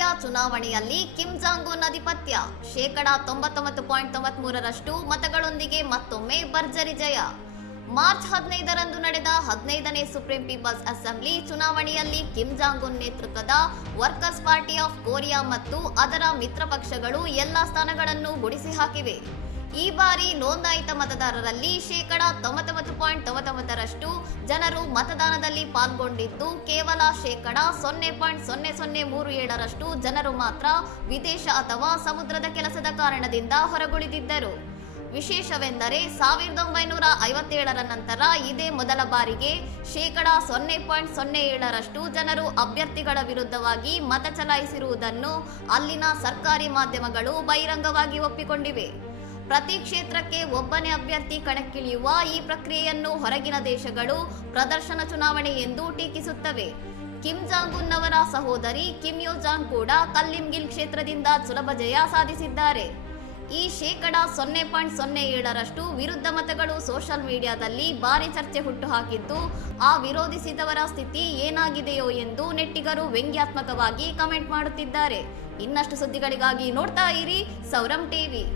Korea ಚುನಾವಣೆಯಲ್ಲಿ Kim Jong Un ಅಧಿಪತ್ಯ 99.93% ಮತಗಳೊಂದಿಗೆ ಮತ್ತೊಮ್ಮೆ ಭರ್ಜರಿ ಜಯ. ಮಾರ್ಚ್ 15ರಂದು ನಡೆದ 15ನೇ ಸುಪ್ರೀಂ ಪೀಪಲ್ಸ್ ಅಸೆಂಬ್ಲಿ ಚುನಾವಣೆಯಲ್ಲಿ ಕಿಮ್ ಜಾಂಗ್ ಉನ್ ನೇತೃತ್ವದ ವರ್ಕರ್ಸ್ ಪಾರ್ಟಿ ಆಫ್ ಕೊರಿಯಾ ಮತ್ತು ಅದರ ಮಿತ್ರ ಪಕ್ಷಗಳು ಎಲ್ಲಾ ಸ್ಥಾನಗಳನ್ನು ಗುಡಿಸಿ ಹಾಕಿವೆ. ಈ ಬಾರಿ ನೋಂದಾಯಿತ ಮತದಾರರಲ್ಲಿ 99.99% ಜನರು ಮತದಾನದಲ್ಲಿ ಪಾಲ್ಗೊಂಡಿದ್ದು, ಕೇವಲ 0.0037% ಜನರು ಮಾತ್ರ ವಿದೇಶ ಅಥವಾ ಸಮುದ್ರದ ಕೆಲಸದ ಕಾರಣದಿಂದ ಹೊರಗುಳಿದಿದ್ದರು. ವಿಶೇಷವೆಂದರೆ 1957ರ ನಂತರ ಇದೇ ಮೊದಲ ಬಾರಿಗೆ 0.07% ಜನರು ಅಭ್ಯರ್ಥಿಗಳ ವಿರುದ್ಧವಾಗಿ ಮತ ಚಲಾಯಿಸಿರುವುದನ್ನು ಅಲ್ಲಿನ ಸರ್ಕಾರಿ ಮಾಧ್ಯಮಗಳು ಬಹಿರಂಗವಾಗಿ ಒಪ್ಪಿಕೊಂಡಿವೆ. ಪ್ರತಿ ಕ್ಷೇತ್ರಕ್ಕೆ ಒಬ್ಬನೇ ಅಭ್ಯರ್ಥಿ ಕಣಕ್ಕಿಳಿಯುವ ಈ ಪ್ರಕ್ರಿಯೆಯನ್ನು ಹೊರಗಿನ ದೇಶಗಳು ಪ್ರದರ್ಶನ ಚುನಾವಣೆ ಎಂದು ಟೀಕಿಸುತ್ತವೆ. ಕಿಮ್ ಜಾಂಗ್ ಉನ್ ಅವರ ಸಹೋದರಿ ಕಿಮ್ ಯೋ ಜಾಂಗ್ ಕೂಡ ಕಲ್ಲಿಂಗಿಲ್ ಕ್ಷೇತ್ರದಿಂದ ಸುಲಭ ಜಯ ಸಾಧಿಸಿದ್ದಾರೆ. ಈ 0.07% ವಿರುದ್ಧ ಮತಗಳು ಸೋಷಿಯಲ್ ಮೀಡಿಯಾದಲ್ಲಿ ಭಾರಿ ಚರ್ಚೆ ಹುಟ್ಟುಹಾಕಿದ್ದು, ಆ ವಿರೋಧಿಸಿದವರ ಸ್ಥಿತಿ ಏನಾಗಿದೆಯೋ ಎಂದು ನೆಟ್ಟಿಗರು ವ್ಯಂಗ್ಯಾತ್ಮಕವಾಗಿ ಕಮೆಂಟ್ ಮಾಡುತ್ತಿದ್ದಾರೆ. ಇನ್ನಷ್ಟು ಸುದ್ದಿಗಳಿಗಾಗಿ ನೋಡ್ತಾ ಇರಿ ಸೌರಂ ಟಿವಿ.